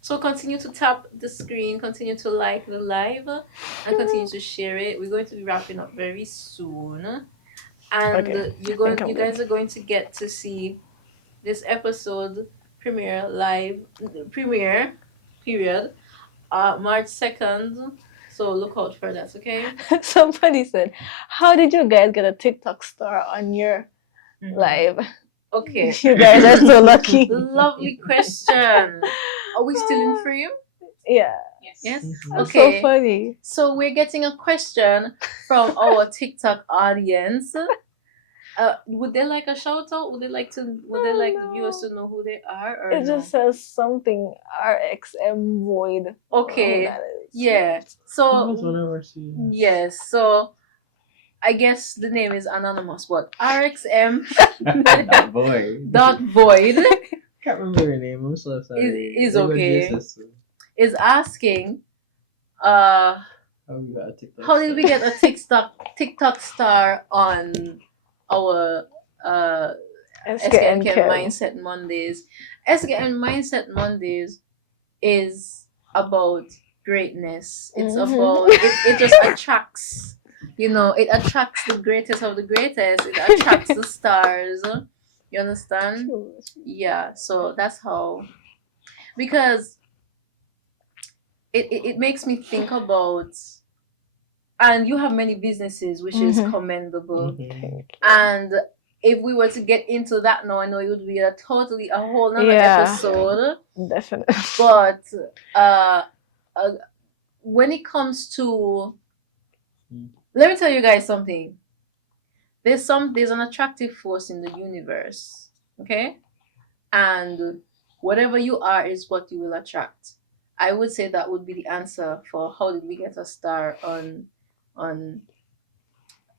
So continue to tap the screen, continue to like the live, and continue to share it. We're going to be wrapping up very soon, and you guys are going to get to see this episode premiere period, March 2nd. So look out for that, okay? Somebody said, "How did you guys get a TikTok star on your live?" Okay. You guys are so lucky. Lovely question. Are we still in frame? Yeah, Yes. that's Okay. so funny. So we're getting a question from our TikTok audience. Would they like a shout out? Would they like the viewers to know who they are, or It no? just says something RXM void. Okay. Oh, that is. Yeah. That was So one of our students. yes. So I guess the name is anonymous, but RXM That boy. dot void Can't remember her name. I'm so sorry. is They were okay. GSS. is asking, How we got a TikTok how did star? we get a TikTok star on our SKN SKN Mindset Mondays? SKN Mindset Mondays is about greatness. It's Mhm. about it just attracts, it attracts the greatest of the greatest. It attracts the stars. You understand? Yeah, so that's how, because it makes me think about, and you have many businesses, which is Mhm. commendable. Mhm. And if we were to get into that now, I know it would be a whole nother Yeah. episode. Definitely. But when it comes to, let me tell you guys something. There's an attractive force in the universe, okay? And whatever you are is what you will attract. I would say that would be the answer for how did we get a star on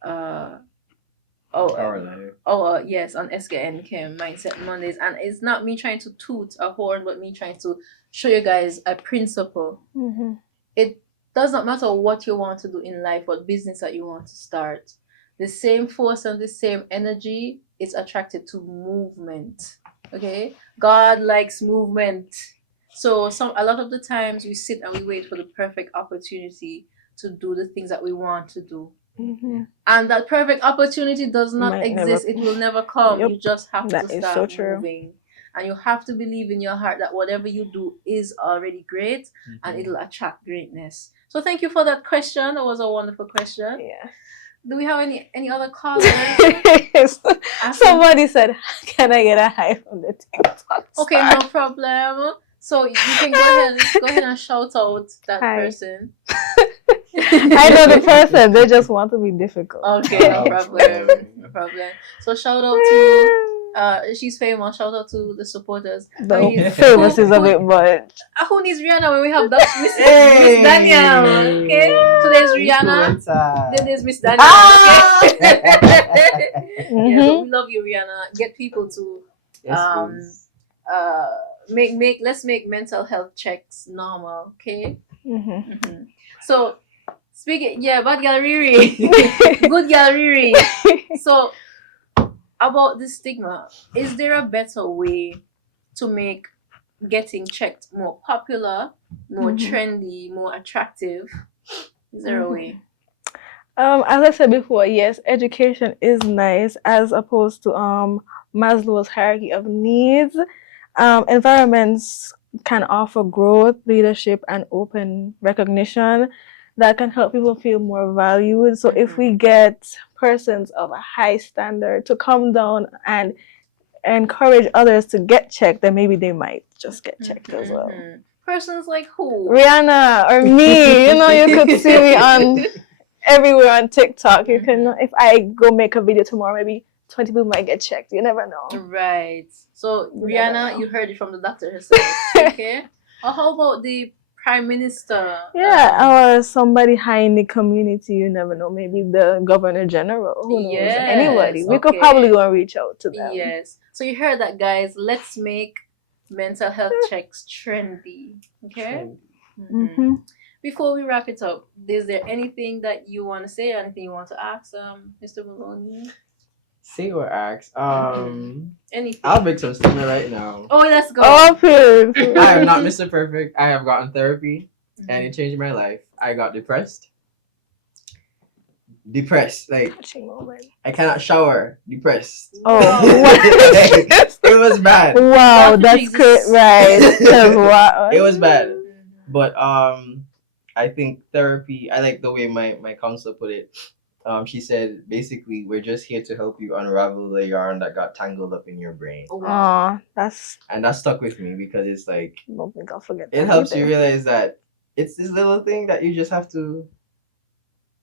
uh Our life. yes, on SKN Chem Mindset Mondays. And it's not me trying to toot a horn, but me trying to show you guys a principle. Mhm. It does not matter what you want to do in life, what business that you want to start. The same force and the same energy is attracted to movement. Okay? God likes movement. So a lot of the times we sit and we wait for the perfect opportunity to do the things that we want to do. Mhm. And that perfect opportunity does not Might exist. never- It will never come. Yep. You just have That to is start so true. moving. And you have to believe in your heart that whatever you do is already great, and it'll attract greatness. So thank you for that question. That was a wonderful question. Yeah. Do we have any other callers? Somebody said, "Can I get a high from the TikTok?" Okay, star?" no problem. So you can go ahead and shout out that Hi. person. I know the person. They just want to be difficult. Okay, no problem. No problem. So shout out to she's famous. Shout out to the supporters. The I mean, famous is a bit much. who needs Rihanna when we have that Miss Daniel? Okay, so there's Rihanna. Then there's Miss Daniel. Okay. Yeah, but we love you, Rihanna. Get people to let's make mental health checks normal. Okay. Mm-hmm. So speaking, bad gal Riri, good gal Riri. So about the stigma, is there a better way to make getting checked more popular, more trendy, more attractive? Is there a way? As I said before, yes, education is nice as opposed to Maslow's hierarchy of needs. Environments can offer growth, leadership, and open recognition that can help people feel more valued. So if we get persons of a high standard to come down and encourage others to get checked, then maybe they might just get checked as well. Persons like who? Rihanna or me. You could see me on everywhere on TikTok. You can, if I go make a video tomorrow, maybe 20 people might get checked. You never know. Right. So Rihanna, you heard it from the doctor herself. Okay. Or how about the Prime Minister? Yeah, or somebody high in the community. You never know. Maybe the Governor General. Who knows? Yes, Anybody. We could okay. probably go and reach out to them. Yes. So you heard that, guys. Let's make mental health checks trendy. Okay. Before we wrap it up, is there anything that you want to say? Anything you want to ask, Mr. Maloney? Say or ask. Anything. I'll break some stigma right now. Oh, let's go. Oh, please. I am not Mr. Perfect. I have gotten therapy and it changed my life. I got depressed. depressed. Like Touching moment. I cannot shower, depressed. Oh, It was bad. wow, Dr. that's Jesus. great, right? 'Cause wow. It was bad. But I think therapy, I like the way my counselor put it. She said basically we're just here to help you unravel the yarn that got tangled up in your brain. Oh, wow. That's. And that stuck with me because it's like Don't think I'll forget it that helps you either. realize that it's this little thing that you just have to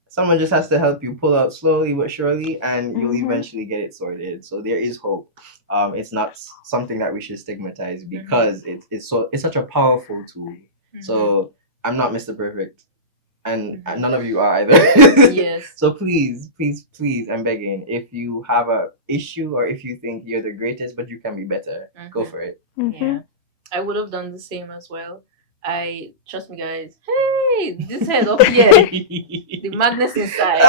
someone just has to help you pull out slowly but surely, and you'll Mhm. eventually get it sorted. So there is hope. It's not something that we should stigmatize because it's such a powerful tool. Mhm. So I'm not Mr. Perfect, and Mhm. none of you are either. Yes. So please, I'm begging. If you have a issue or if you think you're the greatest but you can be better, go Mhm. for it. Mhm. Yeah, I would have done the same as well. Trust me, guys. Hey, this head up here, the madness inside.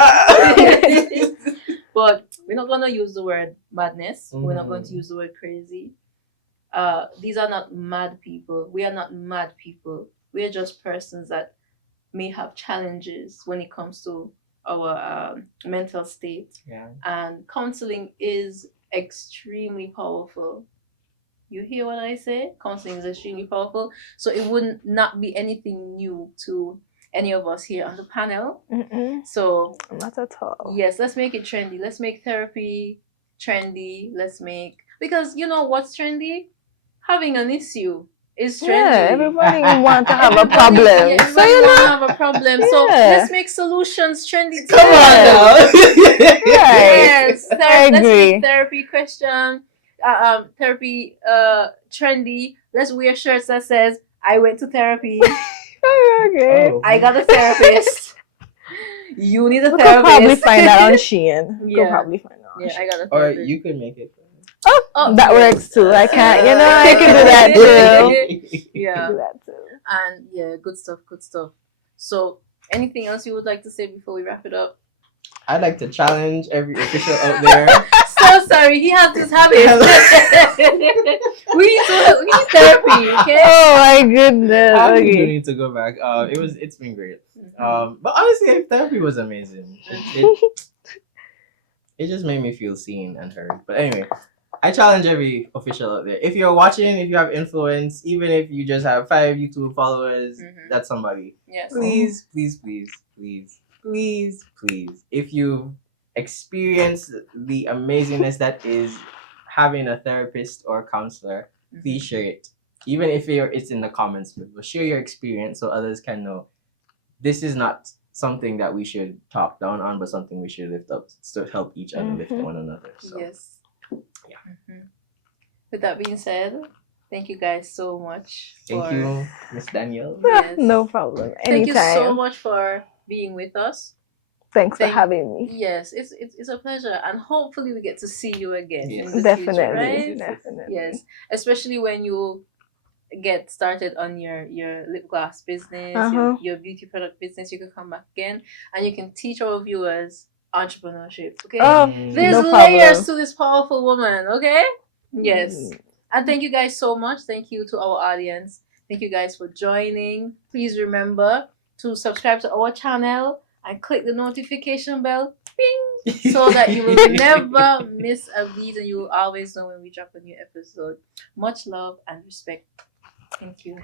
But we're not gonna use the word madness. We're not going to use the word crazy. These are not mad people. We are not mad people. We are just persons that may have challenges when it comes to our mental state. Yeah. And counseling is extremely powerful. You hear what I say? Counseling is extremely powerful. So it would not be anything new to any of us here on the panel. Mm-mm. So Not at all. yes, let's make it trendy. Let's make therapy trendy. Because you know what's trendy? Having an issue is trendy. Yeah, everybody want to have a Everybody- problem. Yeah, So everybody you want to know, have a problem. So Yeah. let's make solutions trendy too. Come on now. right? Yes, I let's agree. make therapy trendy. Let's wear shirts that says I went to therapy. Okay. Oh. I got a therapist. You need a We could probably therapist. find that on Shein. Yeah. Could probably find that on Yeah, Shein. I got a Or therapist. you could make it. Oh, That yes. works too. I can't, I can do that too. Yeah, Do that too. and yeah, good stuff. So, anything else you would like to say before we wrap it up? I'd like to challenge every official out there. So sorry, he has this habit. we need therapy, okay? Oh my goodness. I really do Okay. need to go back. It's been great. But honestly, therapy was amazing. It just made me feel seen and heard. But anyway, I challenge every official out there. If you're watching, if you have influence, even if you just have 5 YouTube followers, that's somebody. Yes. Please. If you experience the amazingness that is having a therapist or counselor, please share it. Even if it's in the comments, but share your experience so others can know this is not something that we should talk down on, but something we should lift up to help each other lift one another. So Yes. Yeah. With that being said, thank you guys so much. thank you, Miss Daniel. Yes. No problem. Thank you so Anytime. much for being with us. Thanks for Thank- having me. Yes, it's a pleasure, and hopefully we get to see you again Yes. in the Definitely. future, right? Definitely. Yes, especially when you get started on your lip gloss business, your beauty product business. You can come back again, and you can teach our viewers entrepreneurship. Okay, Oh, there's no layers problem. to this powerful woman. Okay, yes, and thank you guys so much. Thank you to our audience. Thank you guys for joining. Please remember to subscribe to our channel and click the notification bell, bing, so that you will never miss a beat and you will always know when we drop a new episode. Much love and respect. Thank you.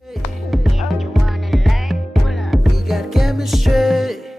If you wanna learn, pull up. We got chemistry.